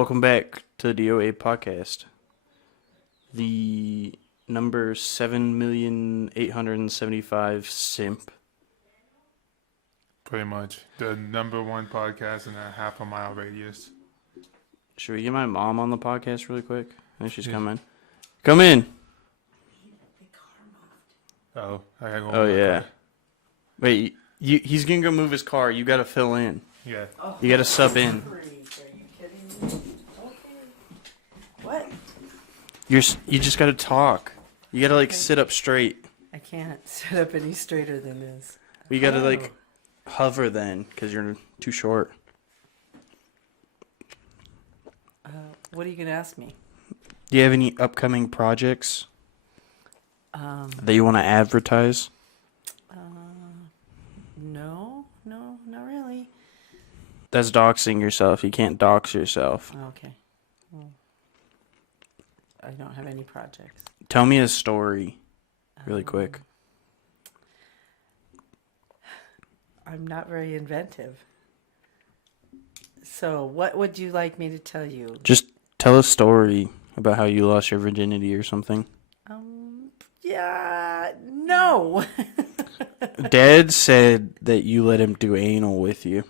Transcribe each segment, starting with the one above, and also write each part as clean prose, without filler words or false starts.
Welcome back to the DOA podcast. The number 7,875 simp. Pretty much. The number one podcast in a half a mile radius. Should we get my mom on the podcast really quick? I think she's Yeah. coming. Come in. Oh, I gotta go. Oh, yeah. Wait, he's going to go move his car. You got to fill in. Yeah. You got to sub in. Are you kidding me? Okay. What? You just got to talk. You got to, like, sit up straight. I can't sit up any straighter than this. You got to, like, hover then because you're too short. What are you going to ask me? Do you have any upcoming projects that you want to advertise? No, not really. That's doxing yourself. You can't dox yourself. Okay. Well, I don't have any projects. Tell me a story really quick. I'm not very inventive. So, what would you like me to tell you? Just tell a story about how you lost your virginity or something. Yeah, no. Dad said that you let him do anal with you.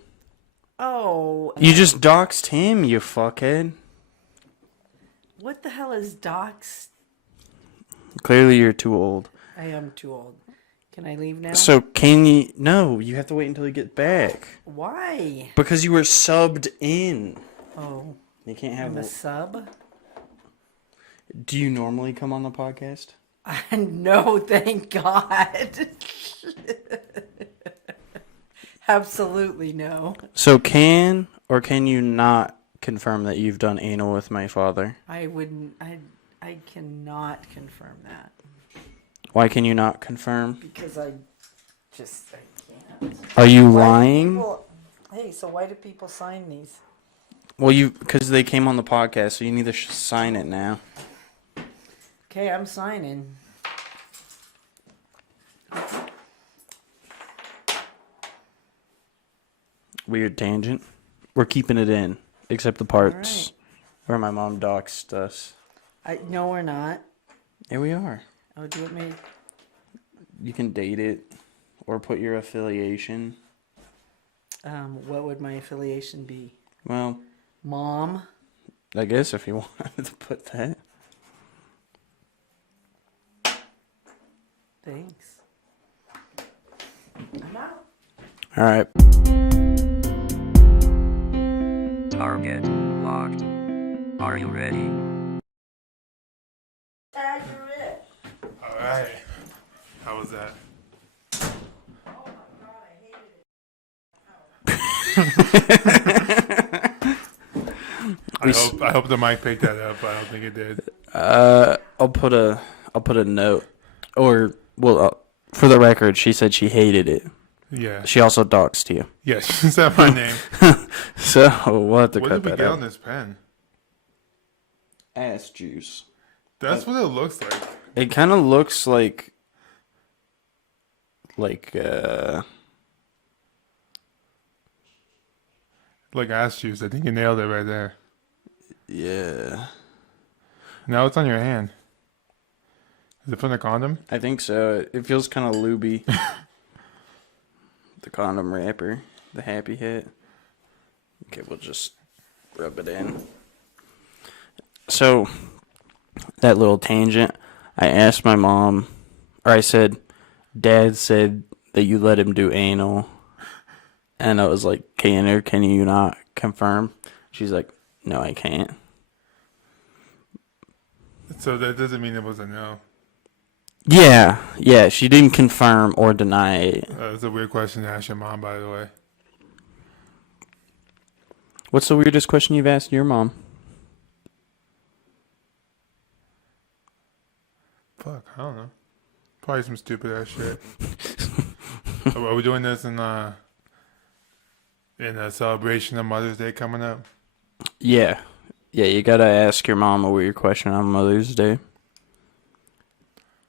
Oh, You just doxed him, you fuckhead. what the hell is docs? Clearly you're too old. I am too old. Can I leave now? So can you... No, you have to wait until you get back. Why? Because you were subbed in. Oh, You can't have... I'm a sub? Do you normally come on the podcast? No, thank God. Absolutely no. So can or can you not confirm that you've done anal with my father? I wouldn't. I cannot confirm that Why can you not confirm? because I can't. Are you Why do lying? hey, so why do people sign these? Well, because they came on the podcast, so you need to sign it now. Okay, I'm signing. Weird tangent. We're keeping it in, except the parts where my mom doxed us. No, we're not. Here we are. Oh, do it me. You can date it or put your affiliation. What would my affiliation be? Well, Mom. I guess if you wanted to put that. Thanks. I'm out. All right. Target locked. Are you ready? Tag, you're it. Alright. How was that? Oh my God, I hated it. I hope the mic picked that up. I don't think it did. I'll put a note, or for the record, she said she hated it. Yeah. She also doxed you. Yeah, she said my name. So we'll have to What cut did we that get on out. this pen? Ass juice. That's what it looks like. It kind of looks like Like ass juice. I think you nailed it right there. yeah. Now it's on your hand. Is it from the condom? I think so. It feels kind of looby. The condom wrapper, the happy hit. Okay, we'll just rub it in. So, that little tangent, I asked my mom, or I said, Dad said that you let him do anal. And I was like, can you not confirm? She's like, no, I can't. So that doesn't mean it was a no. Yeah, she didn't confirm or deny it. That's a weird question to ask your mom, by the way. What's the weirdest question you've asked your mom? Fuck, I don't know. Probably some stupid ass shit. Are we doing this in a celebration of Mother's Day coming up? Yeah, you gotta ask your mom a weird question on Mother's Day.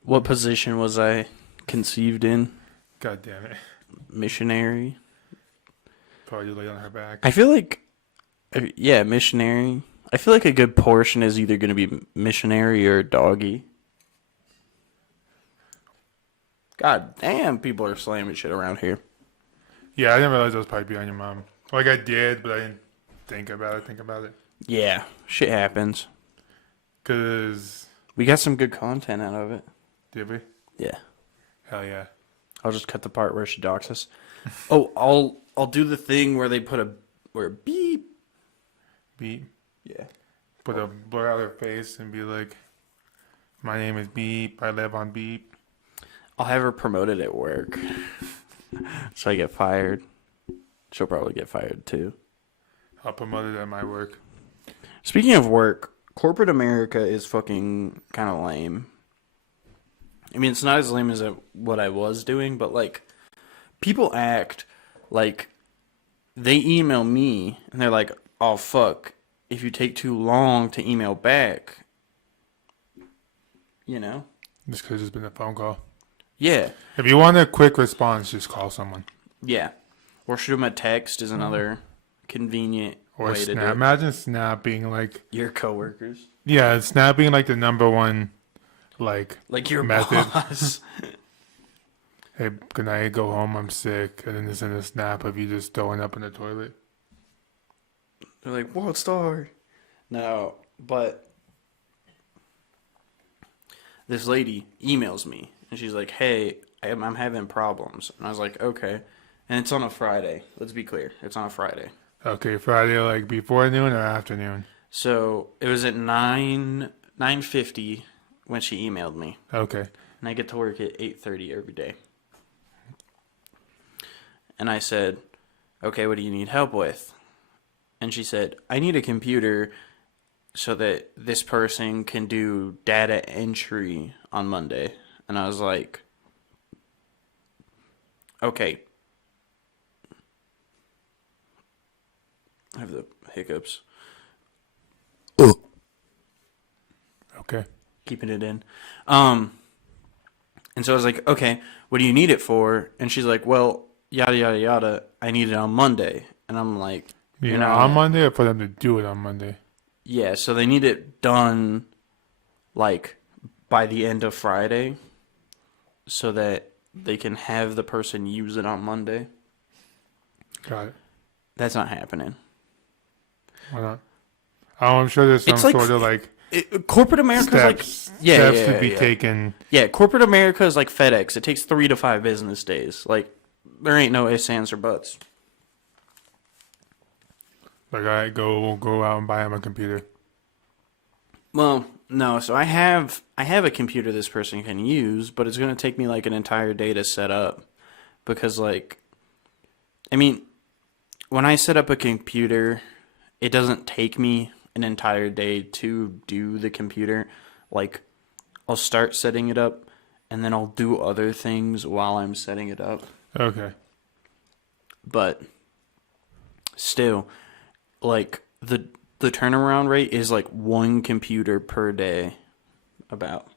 What position was I conceived in? God damn it. Missionary. Probably lay on her back. I feel like, yeah, missionary. I feel like a good portion is either going to be missionary or doggy. God damn, people are slamming shit around here. Yeah, I didn't realize that was probably behind your mom. Like I did, but I didn't think about it. Yeah, shit happens. Cause We got some good content out of it. did we? Yeah. Hell yeah. I'll just cut the part where she docks us. Oh, I'll do the thing where they put a beep. Beep. Yeah. Put a blur out her face and be like, "My name is Beep. I live on Beep." I'll have her promoted at work. So I get fired. She'll probably get fired too. I'll promote it at my work. Speaking of work, corporate America is fucking kind of lame. I mean, it's not as lame as what I was doing, but like, people act like they email me and they're like, oh fuck, if you take too long to email back, you know? This could have just been a phone call. Yeah. If you want a quick response, just call someone. Yeah. Or shoot them a text is another convenient Or way to do Snap. it. Imagine Snap being like, Your coworkers. yeah, Snap being like the number one, like Your method. boss. Hey, can I go home? I'm sick. And then there's a Snap of you just throwing up in the toilet. They're like, what star? No, but this lady emails me and she's like, hey, I'm having problems. And I was like, okay. And it's on a Friday. Let's be clear. It's on a Friday. Okay, Friday, like before noon or afternoon? So it was at 9:50 when she emailed me. Okay. And I get to work at 8:30 every day. And I said, okay, what do you need help with? And she said, I need a computer so that this person can do data entry on Monday. And I was like, okay. I have the hiccups. Okay. Keeping it in. And so I was like, okay, what do you need it for? And she's like, well, yada, yada, yada. I need it on Monday. And I'm like, You you're know, not on Monday or for them to do it on Monday? yeah, so they need it done like by the end of Friday so that they can have the person use it on Monday. Got it. That's not happening. Why not? Oh, I'm sure there's some It's like- sort of like Corporate America is like steps yeah, to be taken. Yeah, corporate America is like FedEx. It takes 3 to 5 business days. Like there ain't no ifs, ands, or buts. Like, all right, go out and buy him a computer. Well, no. So I have a computer this person can use, but it's going to take me like an entire day to set up because like, I mean, when I set up a computer, it doesn't take me an entire day to do the computer. Like, I'll start setting it up, and then I'll do other things while I'm setting it up. Okay. But still, like the turnaround rate is like 1 computer per day. About.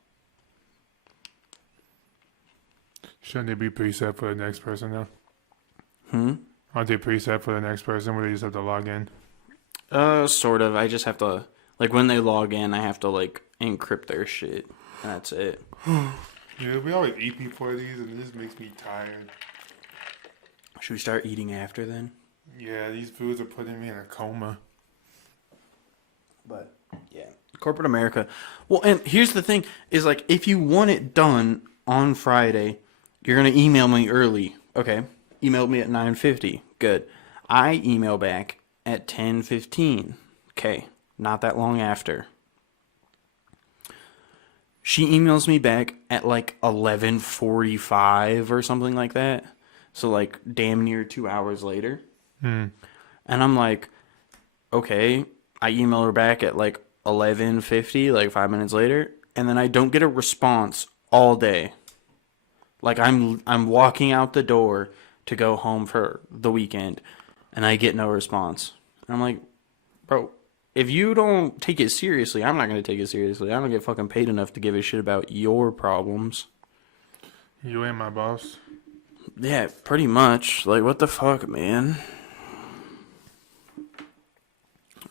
Shouldn't they be preset for the next person though? Aren't they preset for the next person where they just have to log in? Sort of. I just have to, like, when they log in, I have to, like, encrypt their shit. And that's it. Yeah, we always eat before these, and this makes me tired. Should we start eating after then? Yeah, these foods are putting me in a coma. But, yeah. Corporate America. Well, and here's the thing, is, like, if you want it done on Friday, you're going to email me early. Okay. Email me at 9:50. Good. I email back at 10:15. Okay. Not that long after. She emails me back at like 11:45 or something like that. So like damn near 2 hours later. And I'm like, okay. I email her back at like 11:50, like 5 minutes later, and then I don't get a response all day. Like I'm walking out the door to go home for the weekend, and I get no response. And I'm like, bro, if you don't take it seriously, I'm not going to take it seriously. I don't get fucking paid enough to give a shit about your problems. You ain't my boss. Yeah, pretty much. Like, what the fuck, man?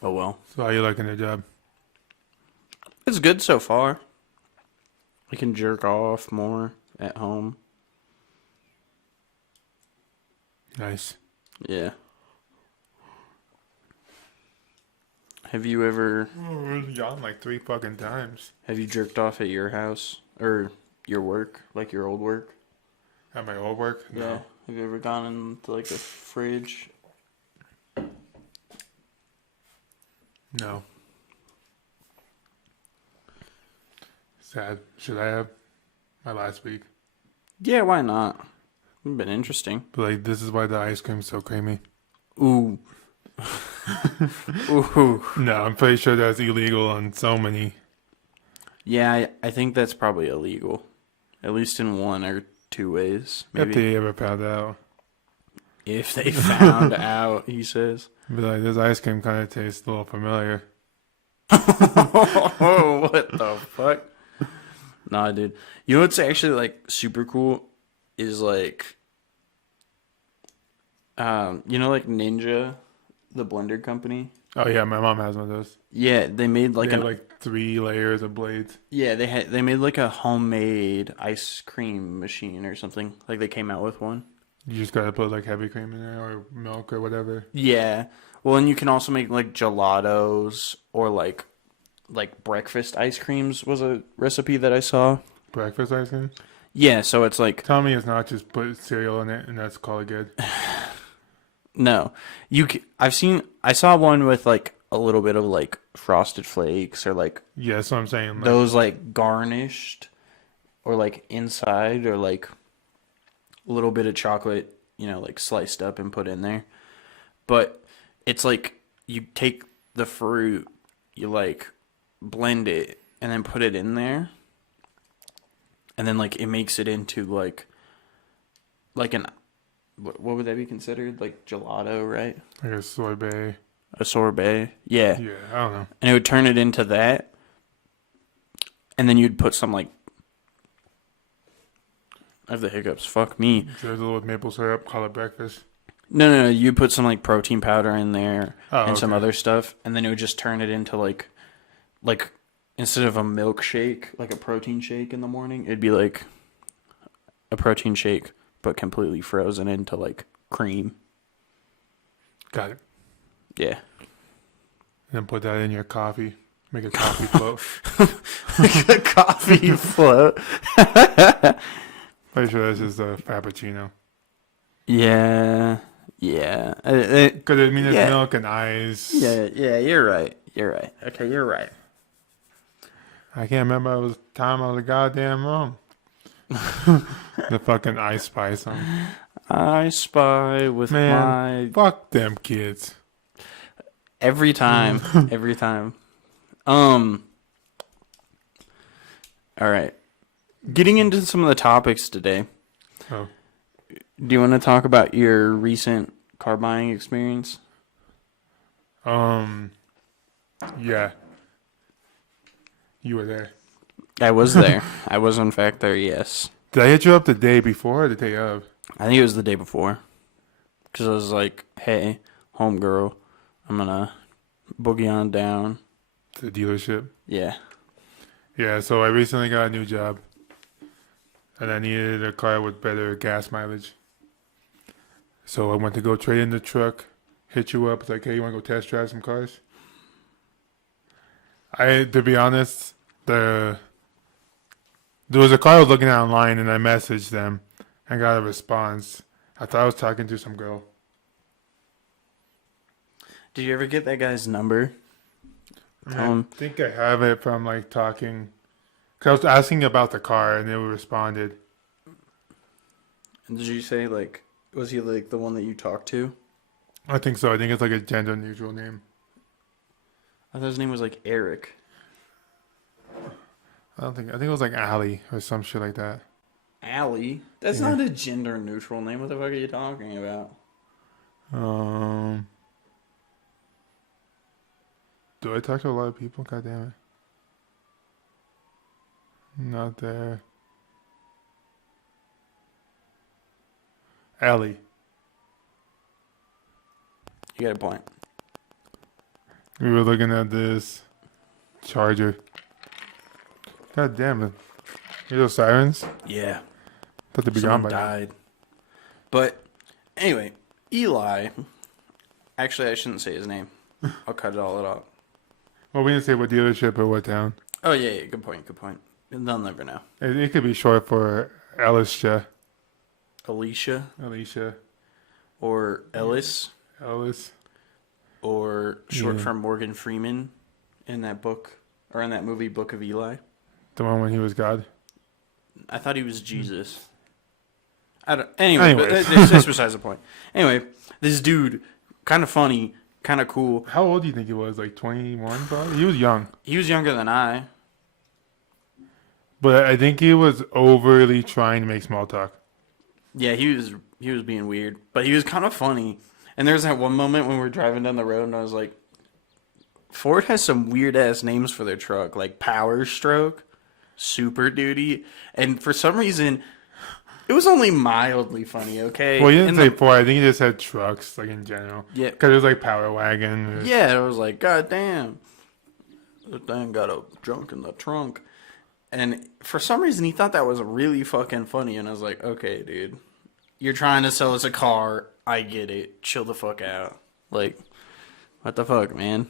Oh well. So how you liking the job? It's good so far. I can jerk off more at home. Nice. Yeah. Have you ever Oh, I was yawned like 3 fucking times. have you jerked off at your house or your work, like your old work? At my old work? No. Yeah. Have you ever gone into like the fridge? No. Sad. Should I have? My last week. Yeah, why not? It's been interesting. But like, this is why the ice cream's so creamy. Ooh. Ooh. No, I'm pretty sure that's illegal on so many. Yeah, I think that's probably illegal. At least in one or two ways. If Maybe. they ever found out. If they found out, he says. But like, this ice cream kind of tastes a little familiar. Oh, what the fuck? Nah, dude. You know what's actually like super cool is like, you know, like Ninja, the blender company. Oh yeah, my mom has one of those. Yeah, they made like They an have like 3 layers of blades. yeah they made like a homemade ice cream machine or something. Like they came out with one. You just gotta put like heavy cream in there or milk or whatever. Yeah. Well, and you can also make like gelatos or like breakfast ice creams was a recipe that I saw. Breakfast ice cream. Yeah, so it's like Tell me it's not just put cereal in it and that's call it good. no. I saw one with like a little bit of like frosted flakes or like Yeah, that's what I'm saying. Like, those like garnished or like inside or like a little bit of chocolate, you know, like sliced up and put in there. But it's like you take the fruit, you like blend it and then put it in there. And then like it makes it into like an what would that be considered? Like gelato, right? like a sorbet. A sorbet. Yeah. Yeah, I don't know. And it would turn it into that. And then you'd put some like I have the hiccups. Fuck me. Drizzle with maple syrup, call it breakfast. No. You put some like protein powder in there Oh, and some okay. other stuff, and then it would just turn it into like instead of a milkshake, like a protein shake in the morning, it'd be like a protein shake but completely frozen into like cream. Got it. Yeah. And then put that in your coffee. Make a coffee float. A coffee float. Pretty sure that's just a frappuccino. Yeah. Because I mean, there's Yeah. milk and ice. Yeah, you're right. Okay, you're right. I can't remember. It was time I was goddamn wrong. The fucking ice spice. I spy with Man, my fuck them kids. every time. All right. Getting into some of the topics today. Oh, Do you want to talk about your recent car buying experience? yeah. You were there. I was there. I was in fact there. Yes. Did I hit you up the day before or the day of? I think it was the day before. Because I was like, "Hey, homegirl, I'm gonna boogie on down." To the dealership. Yeah. Yeah, so I recently got a new job. And I needed a car with better gas mileage. So I went to go trade in the truck, hit you up. It's like, hey, you want to go test drive some cars? To be honest, there was a car I was looking at online, and I messaged them and got a response. I thought I was talking to some girl. Did you ever get that guy's number? I think I have it from like talking. Cause I was asking about the car, and they responded. Did you say like, was he like the one that you talked to? I think so. I think it's like a gender neutral name. I thought his name was like Eric. I think it was like Allie or some shit like that. Allie? That's Yeah. not a gender neutral name. What the fuck are you talking about? Do I talk to a lot of people? God damn it. Not there. Allie. You got a point. We were looking at this Charger. God damn it. Hear those sirens? Yeah. Thought they'd be gone Someone by now. died. But anyway, Eli. Actually, I shouldn't say his name. I'll cut it all out. Well, we didn't say what dealership or what town. Oh yeah, yeah. Good point. Good point. They'll never know. It could be short for Alicia. Alicia Alicia. or Ellis Ellis. or short Yeah. for Morgan Freeman in that book or in that movie Book of Eli. The one when he was God. I thought he was Jesus. I don't. Anyway, but Anyways. that's besides the point. Anyway, this dude, kind of funny, kind of cool. How old do you think he was? Like 21 probably? He was young. He was younger than I. But I think he was overly trying to make small talk. Yeah, he was being weird, but he was kind of funny. And there's that one moment when we're driving down the road, and I was like, Ford has some weird ass names for their truck, like Power Stroke, Super Duty, and for some reason, it was only mildly funny. Okay. Well, he didn't And say the- Ford. I think he just said trucks, like in general. Yeah. Because it was like Power Wagon. Yeah, it was like, God damn, that thing got a junk in the trunk. And for some reason, he thought that was really fucking funny. And I was like, okay, dude, you're trying to sell us a car. I get it. Chill the fuck out. Like, what the fuck, man?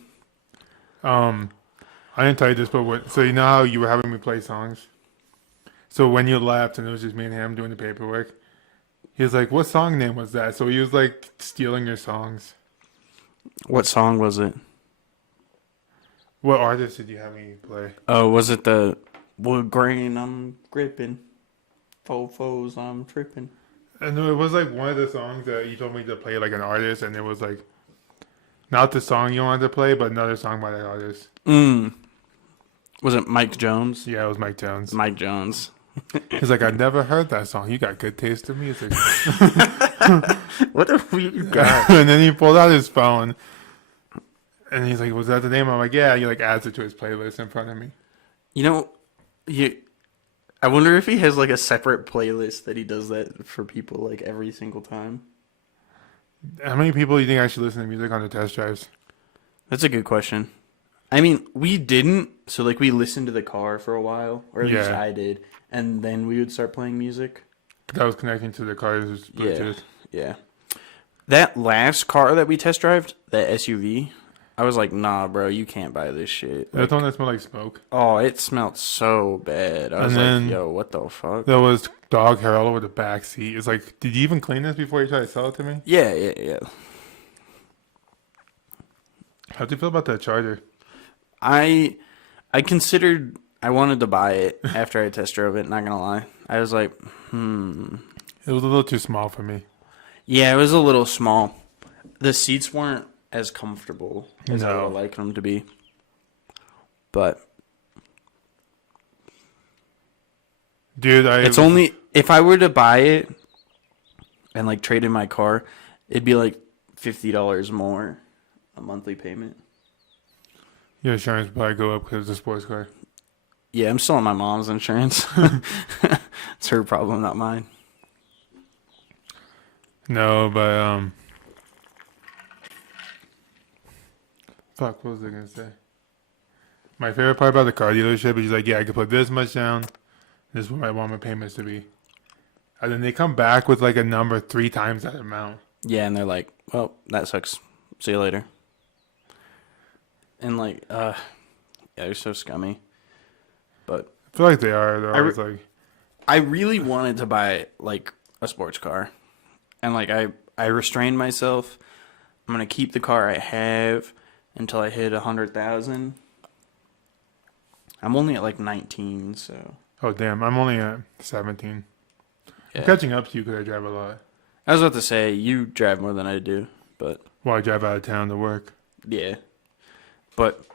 I didn't tell you this, but so you know how you were having me play songs? So when you left and it was just me and him doing the paperwork, he was like, what song name was that? So he was like stealing your songs. What song was it? What artist did you have me play? Oh, was it the wood grain I'm gripping? Fofos I'm tripping. And it was like one of the songs that you told me to play like an artist, and it was like not the song you wanted to play, but another song by that artist. Was it Mike Jones? Yeah, it was Mike Jones. Mike Jones. He's like, I've never heard that song. You got good taste in music. What the weird guy? And then he pulled out his phone, and he's like, was that the name? I'm like, yeah. He like adds it to his playlist in front of me. You know, I wonder if he has like a separate playlist that he does that for people like every single time. How many people do you think I should listen to music on the test drives? That's a good question. I mean, we didn't, so like we listened to the car for a while, or at least Yeah. I did, and then we would start playing music. That was connecting to the car's Bluetooth. Yeah. That last car that we test drove, that SUV, I was like, nah, bro, you can't buy this shit. That's the one that smelled like smoke. Oh, it smelled so bad. I was And then- like, yo, what the fuck? There was dog hair all over the back seat. It's like, did you even clean this before you tried to sell it to me? Yeah. How'd you feel about that Charger? I considered I wanted to buy it after I test drove it, not gonna lie. I was like, It was a little too small for me. yeah, it was a little small. The seats weren't as comfortable as I No. would like them to be. But Dude, it's only if I were to buy it and like trade in my car, it'd be like $50 more a monthly payment. Your insurance would probably go up because it's a sports car. Yeah, I'm still on my mom's insurance. It's her problem, not mine. No, but fuck, what was I gonna say? My favorite part about the car dealership is he's like, yeah, I could put this much down. This is what I want my payments to be. And then they come back with like a number 3 times that amount. Yeah, and they're like, well, that sucks. See you later. And like, yeah, they're so scummy. But I feel like they are. They're always like, I really wanted to buy like a sports car. And like I restrained myself. I'm gonna keep the car I have until I hit 100,000. I'm only at like 19, so oh damn, I'm only at 17. yeah. I'm catching up to you because I drive a lot. I was about to say you drive more than I do, but Well, I drive out of town to work. yeah. But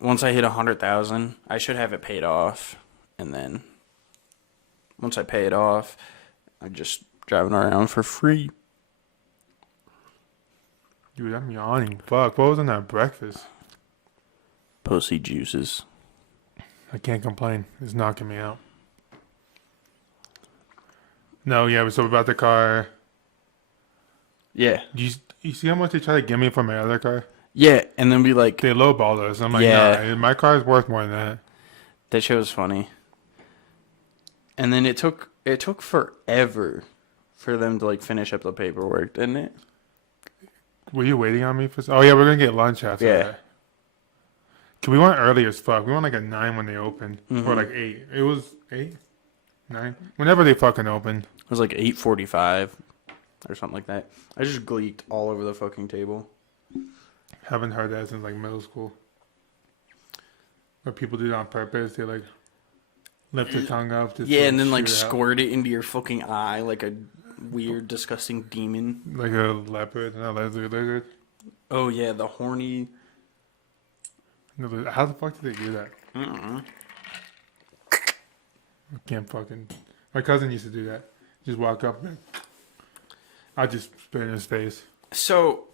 once I hit 100,000, I should have it paid off, and then once I pay it off, I'm just driving around for free. Dude, I'm yawning. Fuck, what was in that breakfast? Pussy juices. I can't complain. It's knocking me out. No, yeah, so about the car. Yeah, You see how much they try to give me for my other car? Yeah, and then we like They lowballed us. I'm like, Yeah. nah, my car is worth more than that. that shit was funny. And then it took forever for them to like finish up the paperwork, didn't it? Were you waiting on me for? Oh yeah, we're gonna get lunch after Yeah. that. 'Cause we went early as fuck. We went like at 9 when they opened, or like 8. It was 8, 9, whenever they fucking opened. It was like 8:45 or something like that. I just gleeked all over the fucking table. Haven't heard that since like middle school. But people do it on purpose. They like lift their tongue up. Just Yeah, to, and then like shoot it out. squirt it into your fucking eye like a weird, disgusting demon. Like a leopard and a lizard. Oh yeah, the horny. How the fuck did they do that? Uh-uh. I can't fucking. My cousin used to do that. Just walk up and I just spit in his face. So.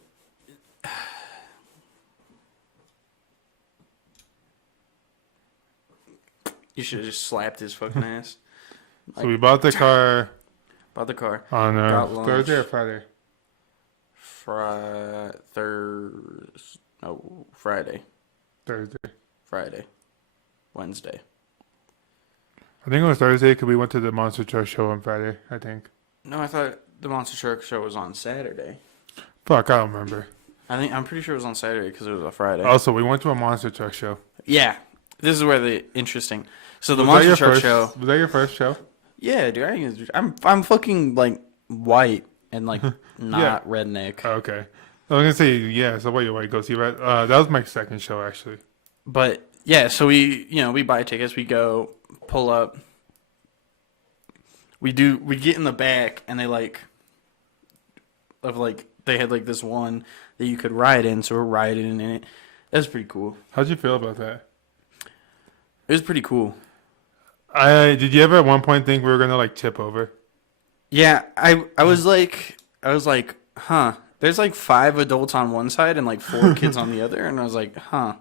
You should have just slapped his fucking ass. So we bought the car Bought the car. on Got lunch. Thursday or Friday. Friday. Thursday. Friday. Wednesday. I think it was Thursday because we went to the Monster Truck show on Friday, I think. No, I thought the Monster Truck show was on Saturday. Fuck, I don't remember. I'm pretty sure it was on Saturday because it was a Friday. Also, we went to a Monster Truck show. Yeah, this is where the interesting. So the Was that Monster your Truck first- show. Was that your first show? Yeah, dude. I'm fucking like white and like not redneck. Okay. I was gonna say yeah. So what you want to go see? Right? That was my second show actually. But yeah, so we buy tickets, we go pull up. We get in the back and they they had like this one that you could ride in, so we're riding in it. That's pretty cool. How'd you feel about that? It was pretty cool. Did you ever at one point think we were gonna like tip over? Yeah, I was like, huh. There's like 5 adults on one side and like 4 kids on the other, and I was like, huh.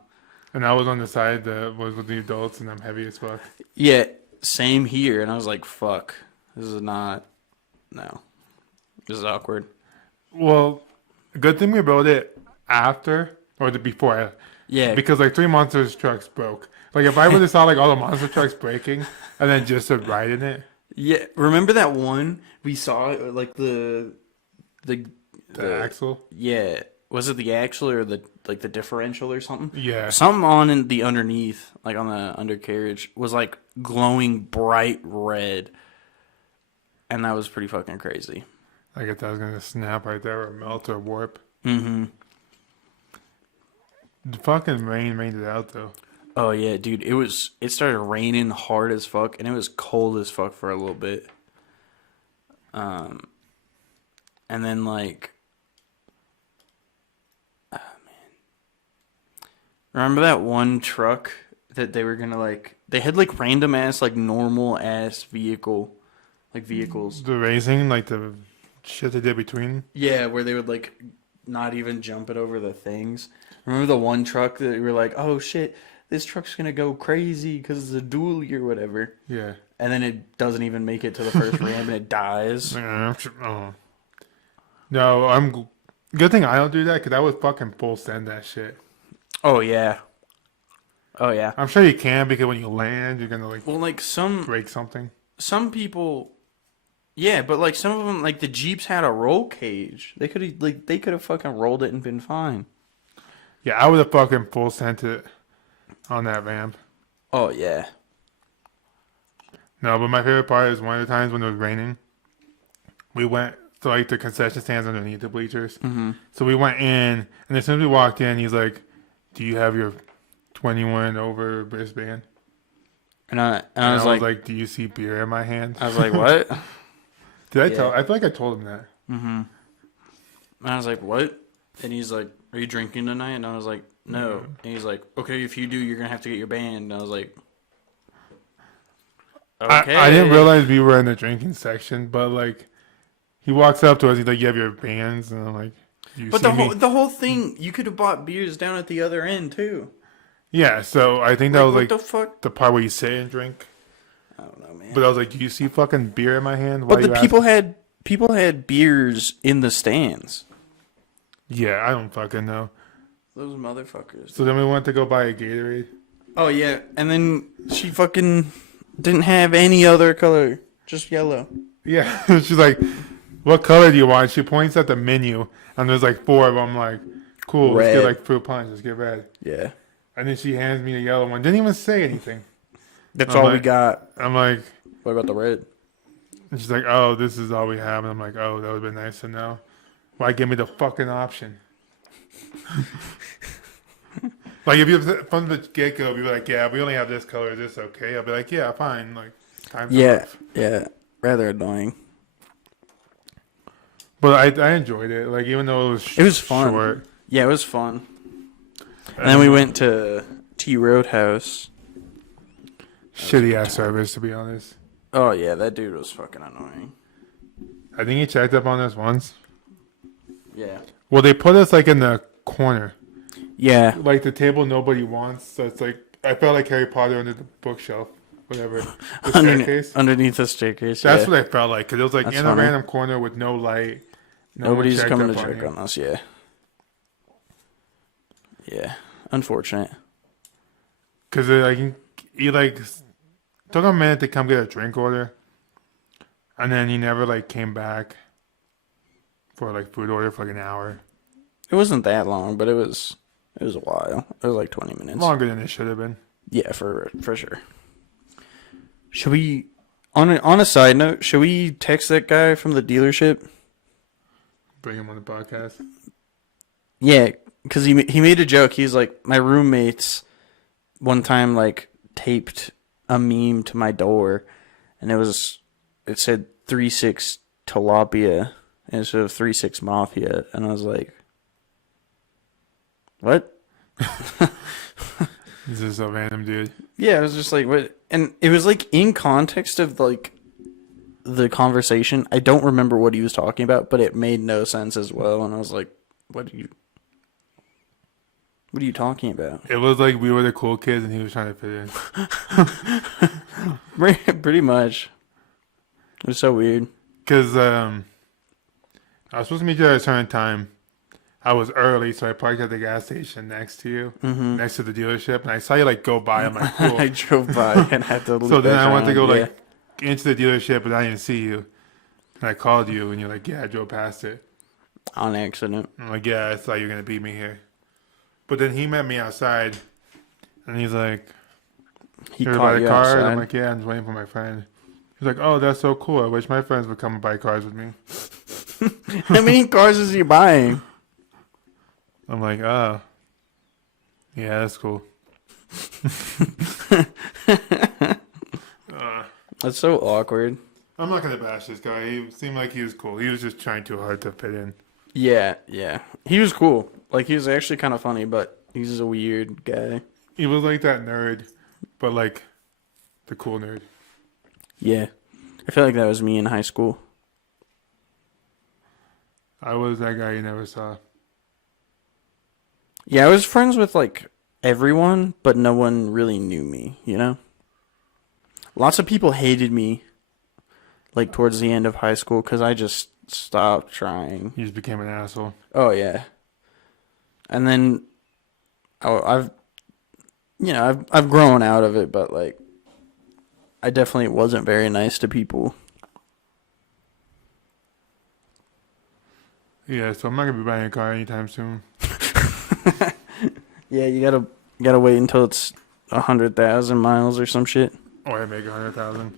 And I was on the side that was with the adults, and I'm heavy as fuck. Yeah, same here. And I was like, fuck, this is not, no, this is awkward. Well, good thing we built it after or before, Yeah, because like 3 monster trucks broke. Like if I would have saw like all the monster trucks breaking and then just to ride in it, yeah. Remember that one we saw, like the axle, yeah. Was it the axle or the differential or something? yeah. Something on in the underneath, like on the undercarriage, was like glowing bright red, and that was pretty fucking crazy. I guess that was gonna snap right there or melt or warp. Mm-hmm. The fucking rained it out though. Oh yeah, dude. It started raining hard as fuck, and it was cold as fuck for a little bit. And then like, oh man, remember that one truck that they were gonna like? They had like random ass like normal ass vehicles. The racing, like the shit they did between. Yeah, where they would like not even jump it over the things. Remember the one truck that we were like, oh shit, this truck's gonna go crazy because it's a dually or whatever. Yeah. And then it doesn't even make it to the first ramp and it dies. Oh. No, good thing I don't do that because I would fucking full send that shit. Oh yeah. Oh yeah. I'm sure you can because when you land, you're gonna like Well, like break something. some people, yeah, but like some of them, like the Jeeps had a roll cage. They could have fucking rolled it and been fine. Yeah, I would have fucking full sent it on that ramp. Oh yeah. No, but my favorite part is one of the times when it was raining, we went to like the concession stands underneath the bleachers. Mm-hmm. So we went in, and as soon as we walked in, he's like, "Do you have your 21 over wristband?" And I And was like, "Do you see beer in my hand?" I was like, what? Did I Yeah. tell? I feel like I told him that. Mm-hmm. And I was like, what? And he's like, are you drinking tonight? And I was like, no. And he's like, okay, if you do, you're gonna have to get your band. And I was like, okay. I didn't realize we were in the drinking section, but like, he walks up to us. He's like, "You have your bands," and I'm like, "You But see me?" the whole thing, you could have bought beers down at the other end too. Yeah, so I think that was what like the fuck? the part where you sit and drink. I don't know, man. But I was like, "Do you see fucking beer in my hand?" Why But the you people had beers in the stands. asking? Yeah, I don't fucking know. Those motherfuckers. So then we went to go buy a Gatorade. Oh yeah, and then she fucking didn't have any other color, just yellow. Yeah, she's like, "What color do you want?" She points at the menu, and there's like 4 of them. I'm like, "Cool, let's Red. get like fruit punch. Let's get red." Yeah, And then she hands me a yellow one. Didn't even say anything. that's I'm all we like- got. I'm like, What about the red? and she's like, "Oh, this is all we have." And I'm like, "Oh, that would have been nice to know. Why give me the fucking option?" Like if you from the get go, be like, "Yeah, we only have this color. Is this okay?" I'll be like, "Yeah, fine." Like, time's Yeah, up. yeah, rather annoying. But I enjoyed it. Like even though It was fun. short, Yeah, it was fun. And then we went to T Roadhouse. shitty ass service, to be honest. Oh yeah, that dude was fucking annoying. I think he checked up on us once. Yeah. Well, they put us like in the corner, Yeah. like the table nobody wants. So it's like I felt like Harry Potter under the bookshelf, whatever, the staircase. Underneath the staircase. That's yeah. what I felt like because it was like That's in funny. a random corner with no light. No one Nobody's checked coming up to check you. on us. Yeah. Yeah. Unfortunate. Because like he like took a minute to come get a drink order, and then he never like came back for like food order for like an hour. It wasn't that long, but it was a while. It was like 20 minutes. Longer than it should have been. Yeah, for sure. Should we on a side note, should we text that guy from the dealership? Bring him on the podcast. Yeah, cuz he made a joke. He's like, my roommates one time like taped a meme to my door and it said 3-6 tilapia instead of 3-6 mafia, and I was like, what? This is a random dude. Yeah, I was just like, what? And it was like in context of like the conversation. I don't remember what he was talking about, but it made no sense as well. And I was like, what are you talking about? It was like we were the cool kids and he was trying to fit in. Pretty much. It was so weird. Because I was supposed to meet you at a certain time. I was early, so I parked at the gas station next to you, next to the dealership, and I saw you like go by. I'm like, cool. I drove by and had to look So then back I went to go around, like into the dealership, but I didn't see you. And I called you, and you're like, "Yeah, I drove past it." on accident. I'm like, "Yeah, I thought you were gonna beat me here." But then he met me outside, and he's like, He "You're caught by the you car?" outside. And I'm like, "Yeah, I'm just waiting for my friend." He's like, "Oh, that's so cool. I wish my friends would come and buy cars with me." How many cars is he buying? I'm like, "Oh, yeah, that's cool." That's so awkward. I'm not gonna bash this guy. He seemed like he was cool. He was just trying too hard to fit in. Yeah. He was cool. Like, he was actually kind of funny, but he's a weird guy. He was like that nerd, but like the cool nerd. Yeah. I feel like that was me in high school. I was that guy you never saw. Yeah, I was friends with, like, everyone, but no one really knew me, you know? Lots of people hated me, like, towards the end of high school, because I just stopped trying. He just became an asshole. Oh, yeah. And then I've grown out of it, but, like, I definitely wasn't very nice to people. Yeah, so I'm not gonna be buying a car anytime soon. Yeah, you gotta wait until it's 100,000 miles or some shit. Or I make 100,000.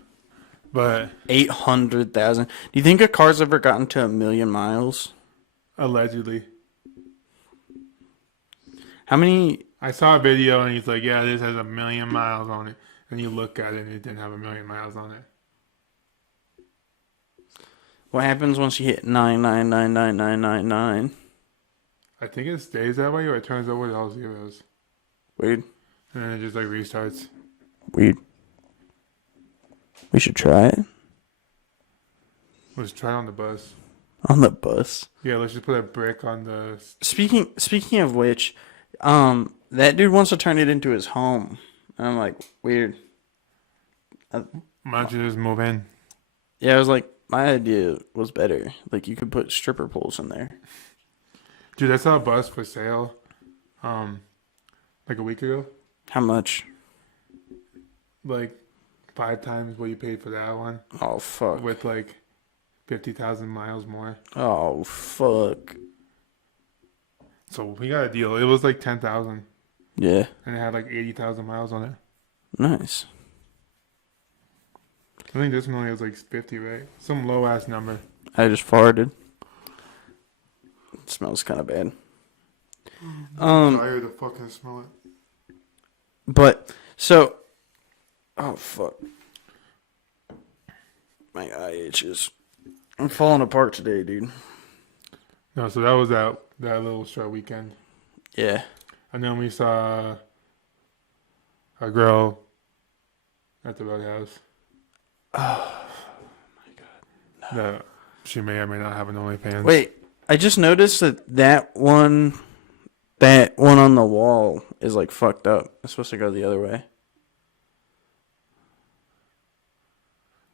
But 800,000. Do you think a car's ever gotten to 1,000,000 miles? allegedly, How many? I saw a video and he's like, "Yeah, this has 1,000,000 miles on it." And you look at it and it didn't have 1,000,000 miles on it. What happens once you hit 9999999? I think it stays that way or it turns over to all zeros. Weird. And then it just like restarts. Weird. We should try it Let's try it on the bus. on the bus. Yeah, let's just put a brick on the. Speaking of which, that dude wants to turn it into his home. And I'm like, weird. Why don't you just move in? Yeah, I was like, my idea was better. Like, you could put stripper poles in there. Dude, I saw a bus for sale like a week ago. How much? Like 5 times what you paid for that one, Oh fuck. with like 50,000 miles more. Oh fuck. So we got a deal. It was like 10,000, Yeah. and it had like 80,000 miles on it. Nice. I think this one only has like 50, right? Some low ass number. I just farted. It smells kind of bad. Tired to fucking smell it. But so, oh fuck, my eye itches. I'm falling apart today, dude. No, so that was that little short weekend, Yeah. and then we saw a girl at the Roadhouse. Oh my god. That she may or may not have an OnlyFans. Wait, I just noticed that one on the wall is like fucked up. It's supposed to go the other way.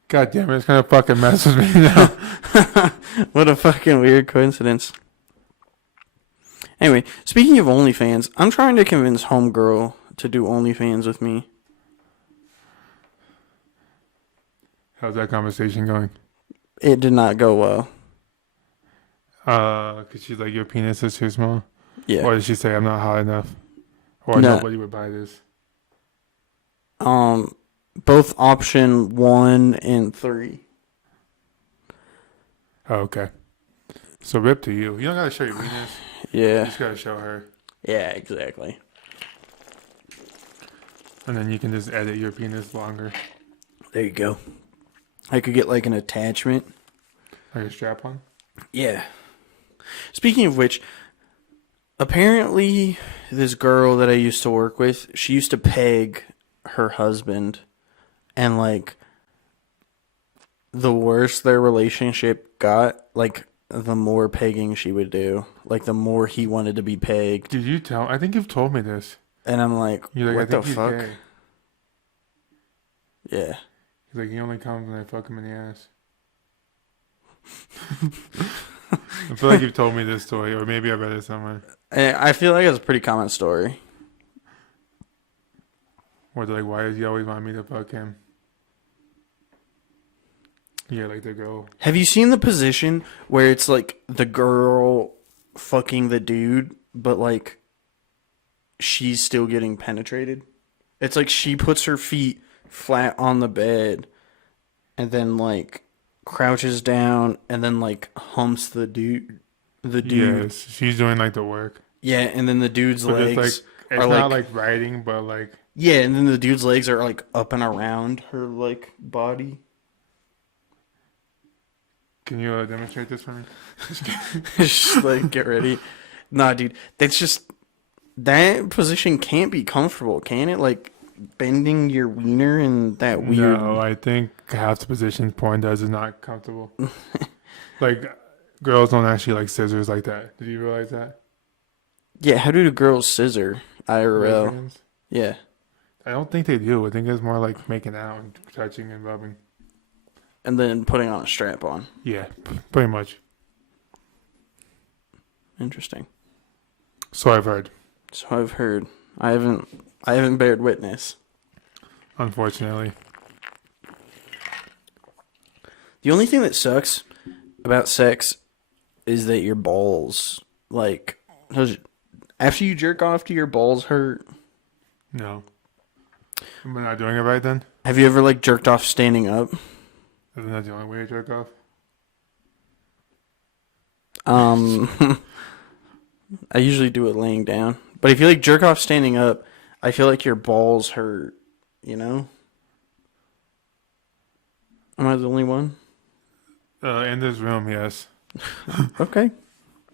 God damn it! It's gonna fucking mess with me now. What a fucking weird coincidence. Anyway, speaking of OnlyFans, I'm trying to convince Homegirl to do OnlyFans with me. How's that conversation going? It did not go well. Cause she's like, your penis is too small. Yeah. Or did she say I'm not hot enough? Or No. nobody would buy this? Both option 1 and 3. Oh, okay. So rip to you. You don't gotta show your penis. You Yeah. just gotta show her. Yeah, exactly. And then you can just edit your penis longer. There you go. I could get like an attachment. Like a strap on. Yeah. Speaking of which, apparently this girl that I used to work with, she used to peg her husband, and like the worse their relationship got, like the more pegging she would do, like the more he wanted to be pegged. Did you tell? I think you've told me this. And I'm like, You're like, what I the think he's fuck? gay. Yeah. He's like, he only comes when I fuck him in the ass. I feel like you've told me this story, or maybe I read it somewhere. I feel like it's a pretty common story. Or they're like, why does he always want me to fuck him? Yeah, like the girl. Have you seen the position where it's like the girl fucking the dude, but like she's still getting penetrated? It's like she puts her feet flat on the bed and then like crouches down and then like humps the dude. Yes, she's doing like the work. Yeah, and then the dude's But legs it's like, are it's not like, like riding, but like, yeah, and then the dude's legs are like up and around her like body. can you demonstrate this for me? Just like get ready. Nah, dude, that's just that position can't be comfortable, can it? Like bending your wiener in that weird. No, I think half the positions porn does is not comfortable. Like, girls don't actually like scissors like that. Did you realize that? Yeah, how do the girls scissor IRL? Lesbians? Yeah, I don't think they do. I think it's more like making out and touching and rubbing. and then putting on a strap on. Yeah, pretty much. Interesting. So I've heard. So I've heard. I haven't bared witness. Unfortunately. The only thing that sucks about sex is that your balls, like, after you jerk off, do your balls hurt? No. Am I not doing it right then? Have you ever like jerked off standing up? Isn't that the only way to jerk off? I usually do it laying down. But if you like jerk off standing up, I feel like your balls hurt, you know? Am I the only one? In this room, yes. Okay.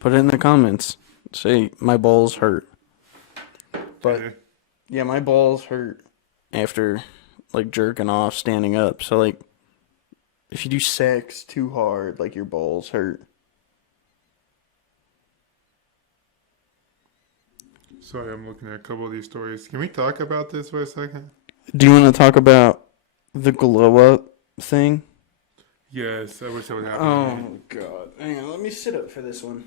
Put it in the comments. Say, my balls hurt. But, yeah, my balls hurt after, like, jerking off standing up. So, like, if you do sex too hard, like, your balls hurt. Sorry, I'm looking at a couple of these stories. Can we talk about this for a second? Do you want to talk about the glow up thing? Yes, I wish that would happen. Oh, God. Hang on, let me sit up for this one.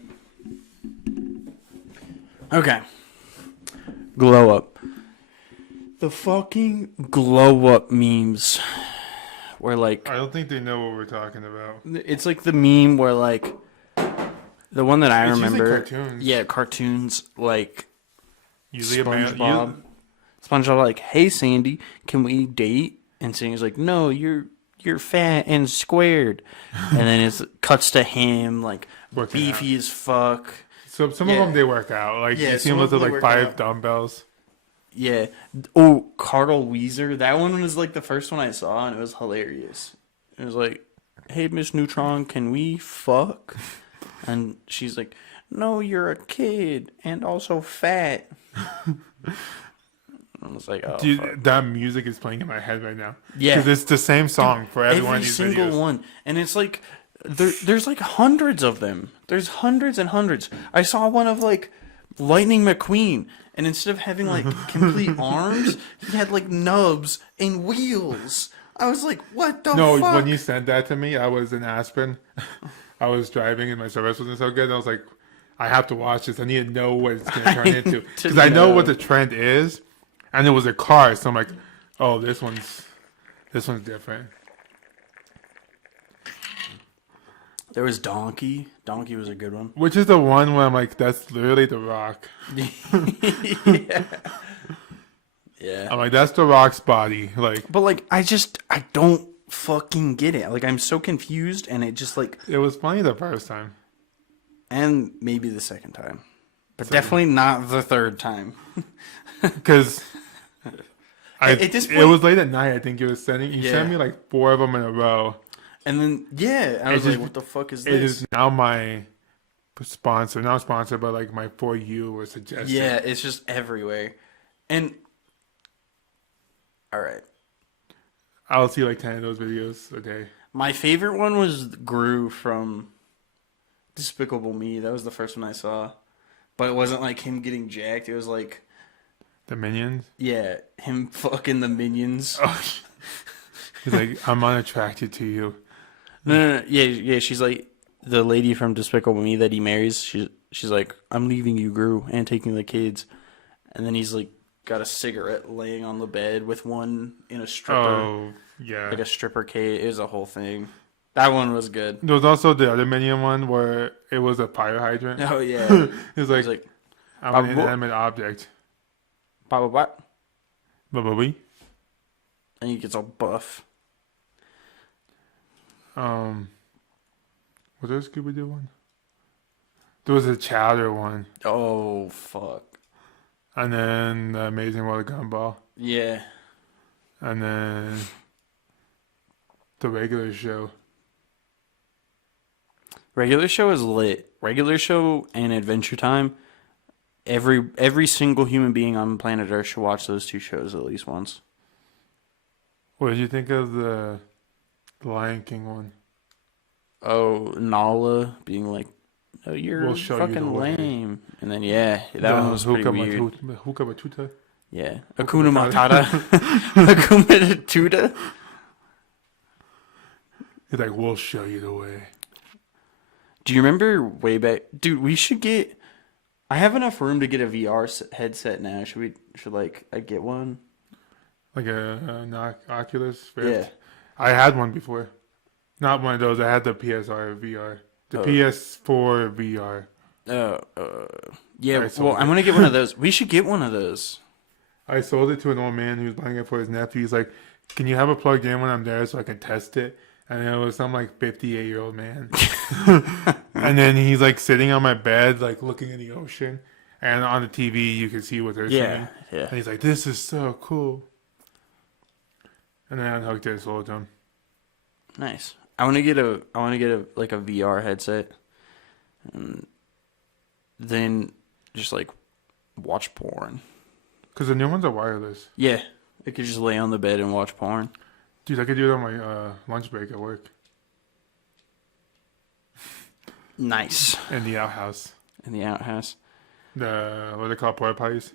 Okay. Glow up. The fucking glow up memes. Where like I don't think they know what we're talking about. it's like the meme where like the one that I It's usually remember. cartoons. Yeah, cartoons like Usually SpongeBob. SpongeBob like, "Hey Sandy, can we date?" And Sandy's like, "No, you're fat and squared." And then it cuts to him like Working beefy as fuck. So some Yeah. of them they work out. Like Yeah, you see some them of with them they like work 5 out. dumbbells. Yeah. Oh, Carl Weezer. That one was like the first one I saw, and it was hilarious. It was like, "Hey, Miss Neutron, can we fuck?" And she's like, "No, you're a kid and also fat." I was like, "Oh, Dude, fuck." that music is playing in my head right now. Yeah. Because it's the same song for every one of Every these single videos. one, and it's like there's like hundreds of them. There's hundreds and hundreds. I saw one of like Lightning McQueen, and instead of having like complete arms, he had like nubs and wheels. I was like, what the No, fuck? when you sent that to me, I was in Aspen. I was driving and my service wasn't so good. And I was like, I have to watch this. I need to know what it's going to turn into. Because I know what the trend is. And it was a car. So I'm like, oh, this one's different. There was Donkey. Donkey was a good one. Which is the one where I'm like, that's literally The Rock. Yeah. Yeah. I'm like, that's The Rock's body. Like, But like, I don't fucking get it. Like, I'm so confused, and it just like, it was funny the first time. and maybe the second time, but definitely not the third time. Because At this it point- was late at night. I think you was sending. You Yeah. sent me like 4 of them in a row. And then, yeah, I was just- like, what the fuck is It this? is now my sponsor, not sponsor, but like my For You or suggestion. Yeah, it's just everywhere. And, all right. I'll see like 10 of those videos a day. My favorite one was Gru from Despicable Me. That was the first one I saw. But it wasn't like him getting jacked. It was like, The Minions. yeah, him fucking the minions. He's like, I'm unattracted to you. No. Yeah. She's like the lady from Despicable Me that he marries. She's like, I'm leaving you, Gru, and taking the kids. And then he's like, got a cigarette laying on the bed with one in a stripper, Oh, yeah. like a stripper cage. It was a whole thing. That one was good. There was also the other Minion one where it was a fire hydrant. Oh yeah. It's He's like, like, I'm an "What?" inanimate object. what? Bubba. And he gets all buff. Was there a Scooby Doo one? There was a Chowder one. Oh fuck. And then the Amazing World of Gumball. Yeah. And then the regular show. Regular Show is lit. Regular Show and Adventure Time. Every single human being on planet Earth should watch those two shows at least once. What did you think of the Lion King one? Oh, Nala being like, "Oh, you're We'll show you the fucking way." lame," and then that one was pretty weird. Hookah Batuta. Yeah, Akuna Matata, Akuna Tuta. He's like, we'll show you the way. Do you remember way back, dude? We should get. I have enough room to get a VR headset now. Should I get one? Like an Oculus Rift. Yeah. I had one before. Not one of those. I had the PSR VR. The Oh. PS4 VR. Yeah. I sold Well, it. I'm gonna get one of those. We should get one of those. I sold it to an old man who was buying it for his nephew. He's like, can you have it plugged in when I'm there so I can test it? And it was some like 58-year-old man. And then he's like sitting on my bed, like looking in the ocean. And on the TV, you can see what they're Yeah. singing. Yeah. And he's like, this is so cool. And then I unhooked it and sold it to him. Nice. I want to get a like a VR headset, and then just like watch porn. Because the new ones are wireless. Yeah, I could just lay on the bed and watch porn. Dude, I could do it on my lunch break at work. Nice. In the outhouse. In the outhouse. What are they called? Porta potties?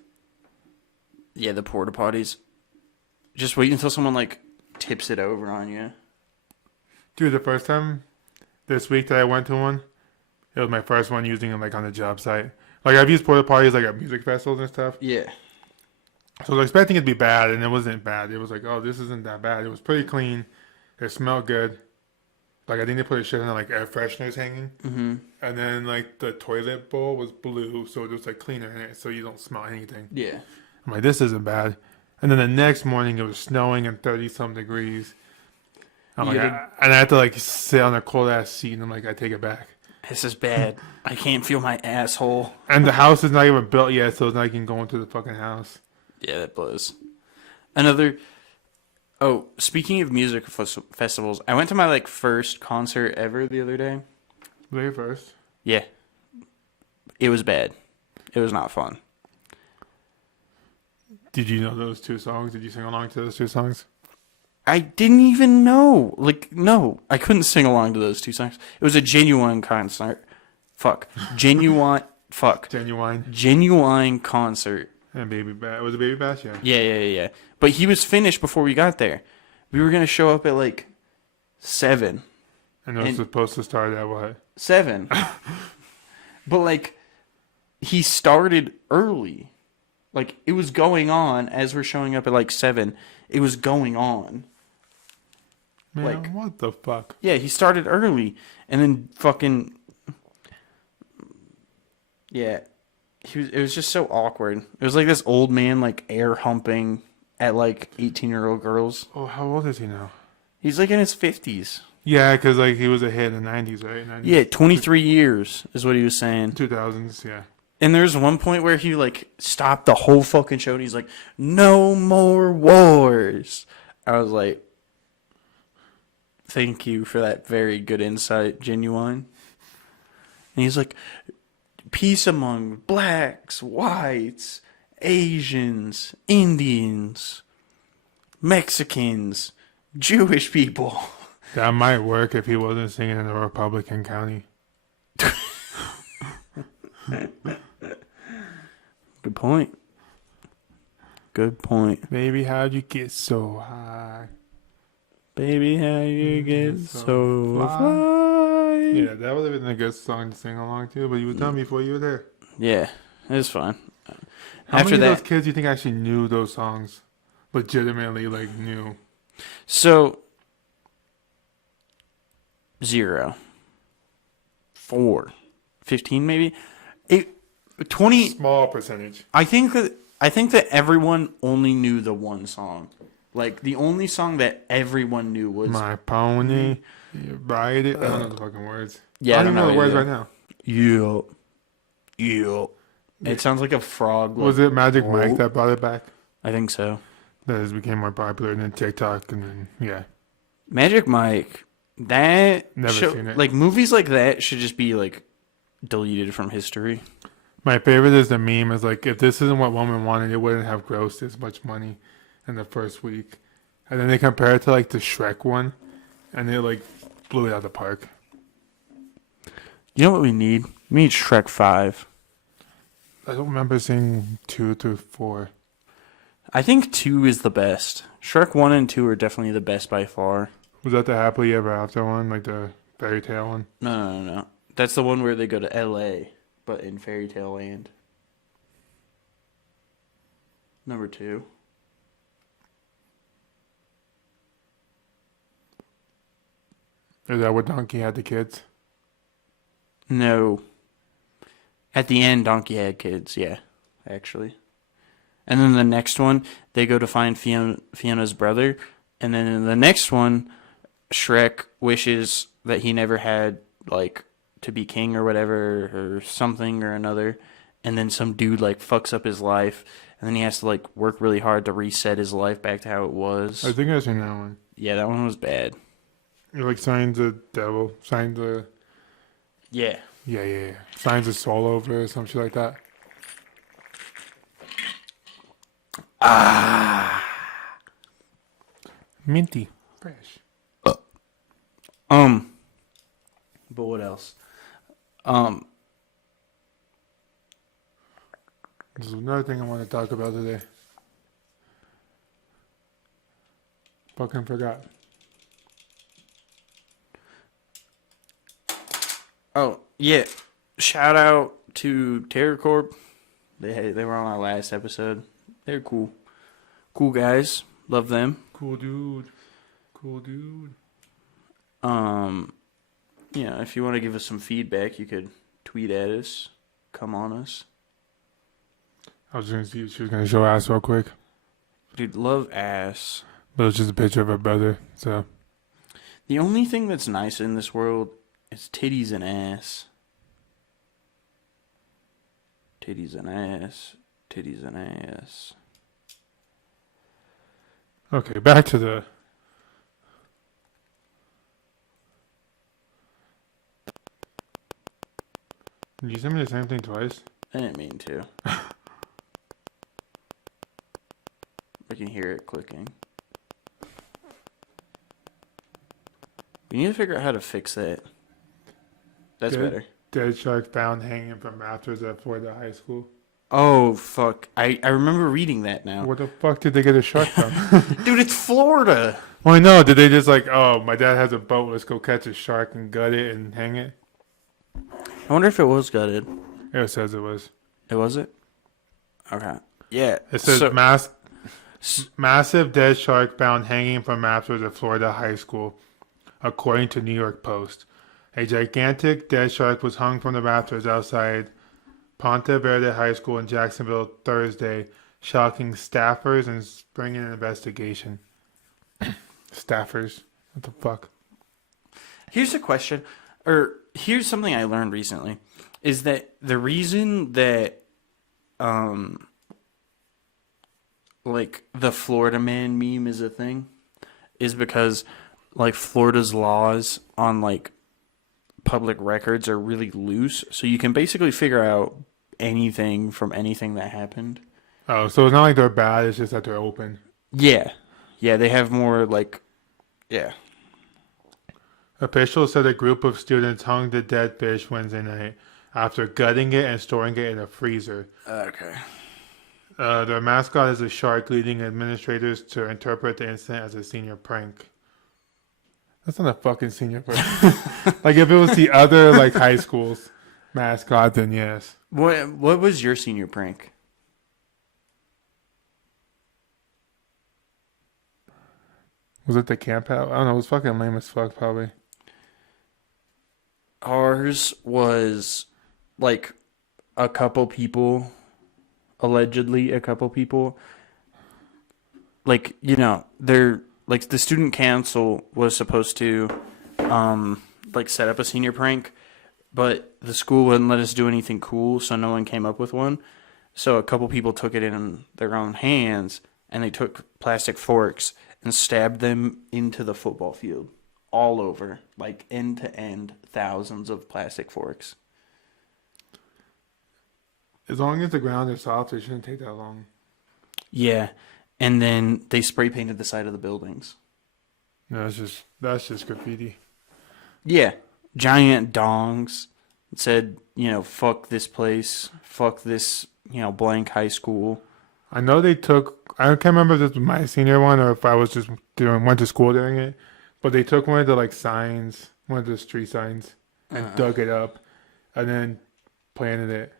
Yeah, the porta potties. Just wait until someone like tips it over on you. Dude, the first time this week that I went to one, it was my first one using it like on the job site. Like I've used porta potties like at music festivals and stuff. Yeah. So I was expecting it to be bad, and it wasn't bad. It was like, oh, this isn't that bad. It was pretty clean. It smelled good. Like, I think they put a shit on like air fresheners hanging. Mm-hmm. And then like the toilet bowl was blue, so it was like cleaner in it, so you don't smell anything. Yeah. I'm like, this isn't bad. And then the next morning it was snowing and 30-some degrees. I'm You like, gotta- and I had to like sit on a cold ass seat, and I'm like, I take it back. This is bad. I can't feel my asshole. And the house is not even built yet, so it's not even going to the fucking house. Yeah, that blows. Another. Oh, speaking of music festivals, I went to my like first concert ever the other day. Very first. Yeah. It was bad. It was not fun. Did you know those two songs? Did you sing along to those two songs? I didn't even know. Like, no, I couldn't sing along to those two songs. It was a genuine concert. Fuck. Genuine. Fuck. Genuine Genuine concert. and Baby Bash. Was it Baby Bash? Yeah. Yeah. But he was finished before we got there. We were going to show up at like 7. And it was And- supposed to start at what? 7. But like, he started early. Like, it was going on as we're showing up at like 7. It was going on. Man, Like- what the fuck? Yeah, he started early, and then fucking yeah, it was just so awkward. It was like this old man like air humping at like 18-year-old girls. Oh, how old is he now? He's like in his 50s. Yeah, because like he was a hit in the 90s, right? 90s, Yeah, 23 years is what he was saying. 2000s, yeah. And there's one point where he like stopped the whole fucking show, and he's like, "No more wars." I was like, "Thank you for that very good insight, Genuine." And he's like, "Peace among blacks, whites, Asians, Indians, Mexicans, Jewish people." That might work if he wasn't singing in a Republican county. Good point. Good point. Baby, how'd you get so high? Baby, how you get So so fly. fly. Yeah, that would have been a good song to sing along to, but you were done before you were there. Yeah, it was fun. How After many that, of those kids do you think actually knew those songs? Legitimately, like, knew? so 0, 4, 15 maybe. 20. Small percentage. I think that everyone only knew the one song. Like the only song that everyone knew was My pony, you ride it. I don't know the fucking words. Yeah, I don't even know the words either. right now. Yeah. It sounds like a frog. Like, Was it Magic Oh. Mike that brought it back? I think so. That has became more popular, and then TikTok, and then, yeah. Magic Mike. That Never show, seen it. like movies like that should just be like deleted from history. My favorite is the meme is like, if this isn't what woman wanted, it wouldn't have grossed this much money in the first week. And then they compare it to like the Shrek one, and it like blew it out of the park. You know what we need? We need Shrek 5. I don't remember seeing 2 through 4. I think 2 is the best. Shrek 1 and 2 are definitely the best by far. Was that the Happily Ever After one, like the fairy tale one? No. That's the one where they go to LA, but in Fairy Tale Land. Number 2. Is that what Donkey had the kids? No. At the end, Donkey had kids, yeah, actually. And then the next one, they go to find Fiona's brother. And then in the next one, Shrek wishes that he never had, like, to be king or whatever, or something or another. And then some dude, like, fucks up his life. And then he has to, like, work really hard to reset his life back to how it was. I think I've seen that one. Yeah, that one was bad. It like signs the devil, signs the Yeah. yeah. Signs the soul over or some shit like that. Minty. Fresh. But what else? There's another thing I want to talk about today. Fucking forgot. Oh, yeah. Shout out to TerraCorp. They were on our last episode. They're cool. Cool guys. Love them. Cool dude. Cool dude. Yeah, if you want to give us some feedback, you could tweet at us, come on us. I was gonna see if she was gonna show ass real quick, Dude, love ass. but it was just a picture of her brother. So The only thing that's nice in this world is titties and ass. Titties and ass. Titties and ass. okay, back to the. Did you send me the same thing twice? I didn't mean to. I can hear it clicking. We need to figure out how to fix that. That's Good. better. Dead shark found hanging from rafters at Florida High School. Oh, fuck. I remember reading that now. Where the fuck did they get a shark from? Dude, it's Florida. Well, I know. Did they just like, oh, my dad has a boat. Let's go catch a shark and gut it and hang it? I wonder if it was gutted. It says it was. It was it? Okay. Yeah. It says so- massive dead shark found hanging from rafters at Florida High School, according to New York Post. A gigantic dead shark was hung from the rafters outside Ponte Verde High School in Jacksonville Thursday, shocking staffers and springing an investigation. Staffers? What the fuck? Here's a question, or here's something I learned recently, is that the reason that, like, the Florida man meme is a thing is because, like, Florida's laws on, like, public records are really loose, so you can basically figure out anything from anything that happened. Oh, so it's not like they're bad, it's just that they're open. Yeah. Yeah, they have more, like, yeah. Officials said a group of students hung the dead fish Wednesday night after gutting it and storing it in a freezer. Okay. Their mascot is a shark, leading administrators to interpret the incident as a senior prank. That's not a fucking senior prank. Like if it was the other like high school's mascot, then yes. What was your senior prank? Was it the camp out? I don't know. It was fucking lame as fuck, probably. Ours was like a couple people, allegedly a couple people. Like, you know, they're like the student council was supposed to like set up a senior prank, but the school wouldn't let us do anything cool, so no one came up with one. So a couple people took it in their own hands and they took plastic forks and stabbed them into the football field. All over, like end to end, thousands of plastic forks. As long as the ground is soft, it shouldn't take that long. Yeah, and then they spray painted the side of the buildings. No, that's just graffiti. Yeah, giant dongs. It said, you know, fuck this place, fuck this, you know, blank high school. I know they took. I can't remember if this was my senior one or if I was just went to school during it. But they took one of the like signs, one of the street signs, and dug it up, and then planted it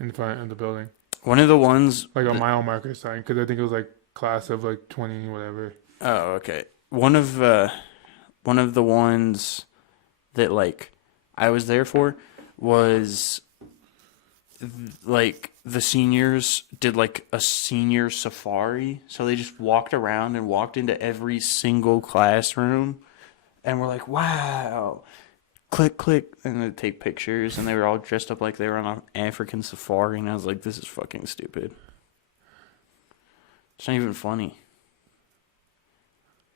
in front of the building, One of the ones, like a mile marker sign, because I think it was like class of like 20 whatever. oh okay, one of the ones that like I was there for was like the seniors did like a senior safari, so they just walked around and walked into every single classroom and were like, wow, click click, and they'd take pictures, and they were all dressed up like they were on an African safari, and I was like, this is fucking stupid. It's not even funny.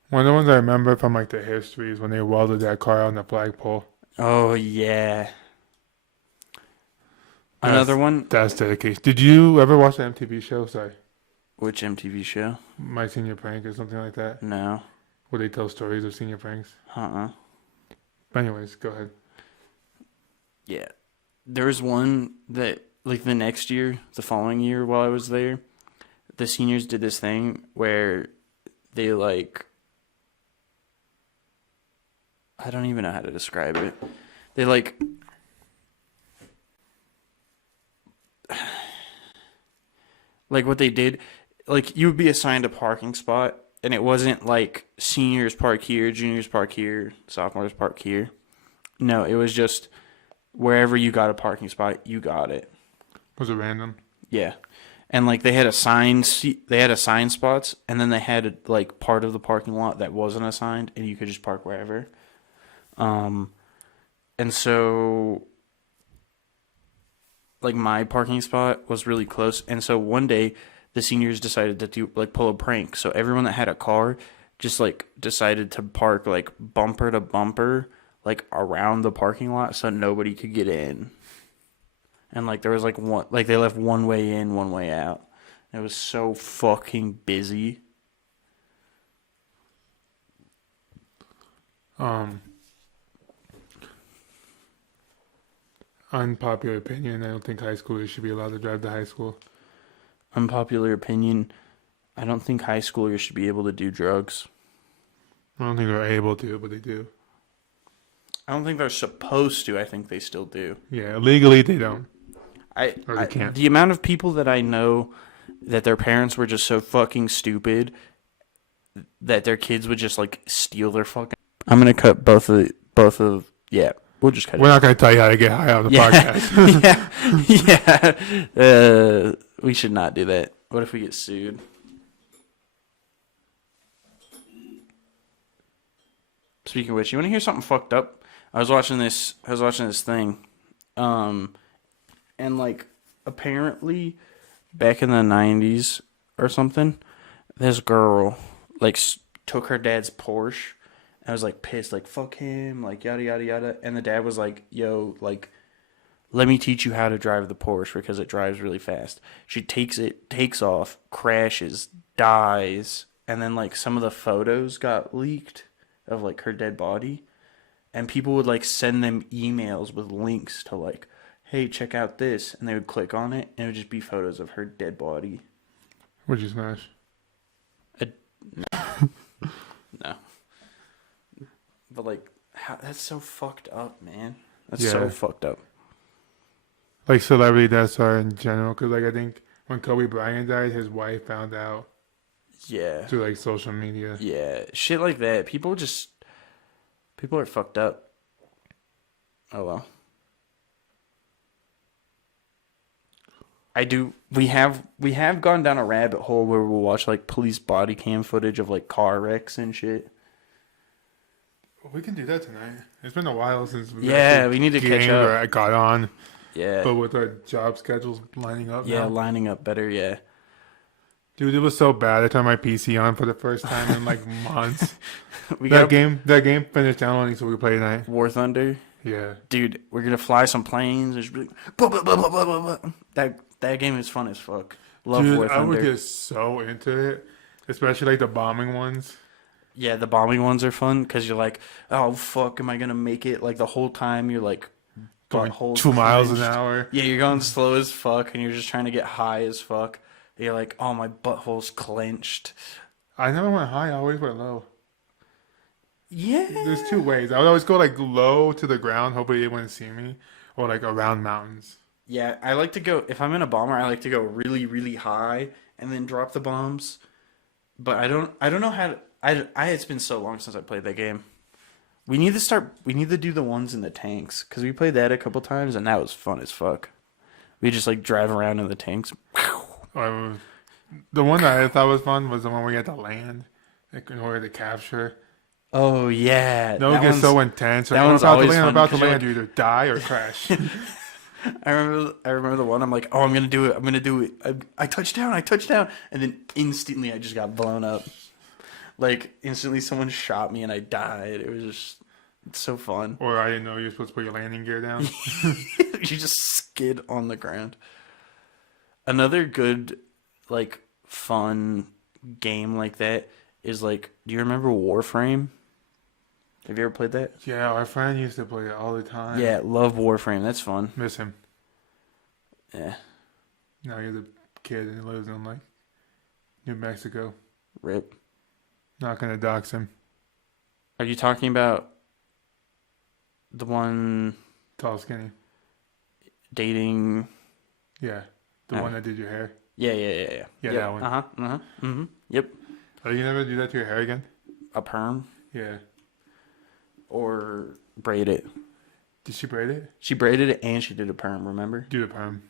One of the ones I remember from like the history is when they welded that car on the flagpole. Oh yeah. Another one. That's dedication. Did you ever watch the MTV show? Sorry, Which MTV show? My Senior Prank or something like that, No. where they tell stories of senior pranks. But anyways, go ahead. Yeah. There was one that, like, the next year, the following year while I was there, the seniors did this thing where they, like, I don't even know how to describe it. They, like, what they did like you would be assigned a parking spot, and it wasn't like seniors park here, juniors park here, sophomores park here. No, it was just wherever you got a parking spot, you got it. Was it random? Yeah. And like they had assigned spots, and then they had like part of the parking lot that wasn't assigned, and you could just park wherever. And so like my parking spot was really close, and so one day the seniors decided to do like pull a prank. So everyone that had a car just like decided to park like bumper to bumper like around the parking lot so nobody could get in. And like there was like one, like they left one way in, one way out. It was so fucking busy. Unpopular opinion. I don't think high schoolers should be allowed to drive to high school. Unpopular opinion. I don't think high schoolers should be able to do drugs. I don't think they're able to, but they do. I don't think they're supposed to. I think they still do. Yeah, legally they don't. Or they I can't. the amount of people that I know that their parents were just so fucking stupid that their kids would just like steal their fucking. I'm gonna cut both of. Yeah, we'll just cut We're it. not going to tell you how to get high on the Yeah. podcast. yeah. We should not do that. What if we get sued? Speaking of which, you want to hear something fucked up? I was watching this thing, and like apparently back in the 90s or something, this girl like took her dad's Porsche. I was like pissed, like fuck him, like yada yada yada. And the dad was like, "Yo, like, let me teach you how to drive the Porsche because it drives really fast." She takes off, crashes, dies, and then like some of the photos got leaked of like her dead body, and people would like send them emails with links to like, "Hey, check out this," and they would click on it, and it would just be photos of her dead body. Would you smash? No. But like, that's so fucked up, man. That's Yeah. so fucked up. Like celebrity deaths are in general, because like I think when Kobe Bryant died, his wife found out Yeah. through like social media. Yeah. Shit like that. People are fucked up. Oh well. We have gone down a rabbit hole where we'll watch like police body cam footage of like car wrecks and shit. We can do that tonight. It's been a while since we Yeah, we need to catch gamed up. or I got on, Yeah. but with our job schedules lining up Yeah, now. lining up better, yeah. Dude, it was so bad. I turned my PC on for the first time in like months. We that got game finished downloading, so we play tonight. War Thunder. Yeah. Dude, we're gonna fly some planes. There's like, blah, blah, blah, blah, blah, blah. That game is fun as fuck. Love Dude, War I would Thunder. get so into it, especially like the bombing ones. Yeah, the bombing ones are fun because you're like, oh fuck, am I gonna make it? Like the whole time you're like, Going buttholes 2 miles an clenched. hour. Yeah, you're going slow as fuck, and you're just trying to get high as fuck. And you're like, oh my butthole's clenched. I never went high. I always went low. Yeah. There's two ways. I would always go like low to the ground, hoping they wouldn't see me, or like around mountains. Yeah, I like to go if I'm in a bomber. I like to go really, really high and then drop the bombs. But I don't know how to. It's been so long since I played that game. We need to do the ones in the tanks because we played that a couple times and that was fun as fuck. We just like drive around in the tanks. The one that I thought was fun was the one where you had to land like, in order to capture. Oh yeah, No, it gets so intense. that Like, one's I'm about to always land. I'm fun about to 'cause you're land. You either die or crash. I remember the one. I'm like, oh, I'm gonna do it. I touched down, and then instantly I just got blown up. Like instantly, someone shot me and I died. It was just it's so fun. Or I didn't know you were supposed to put your landing gear down. You just skid on the ground. Another good, like, fun game like that is like, do you remember Warframe? Have you ever played that? Yeah, our friend used to play it all the time. Yeah, love Warframe. That's fun. Miss him. Yeah, Now he's a kid and he lives in like New Mexico. rip. Not gonna dox him. Are you talking about the one Tall, skinny. dating? Yeah, the Ah. one that did your hair. Yeah. Yeah, Yep. that one. Yep. Oh, you never do that to your hair again? A perm Yeah. or braid it. Did she braid it? She braided it and she did a perm. Remember? Do the perm.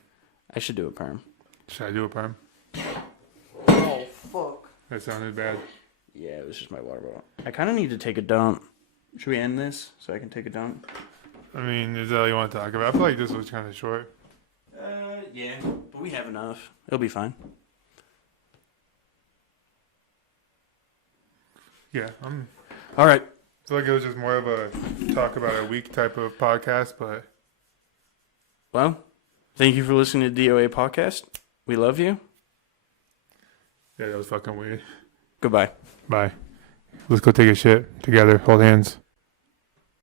I should do a perm. Should I do a perm? Oh fuck. That sounded bad. Yeah, it was just my water bottle. I kind of need to take a dump. Should we end this so I can take a dump? I mean, is that all you want to talk about? I feel like this was kind of short. Yeah, but we have enough. It'll be fine. Yeah, All right. I feel like it was just more of a talk about a week type of podcast, but Well, thank you for listening to DOA Podcast. We love you. yeah, that was fucking weird. Goodbye. Bye. Let's go take a shit together. Hold hands.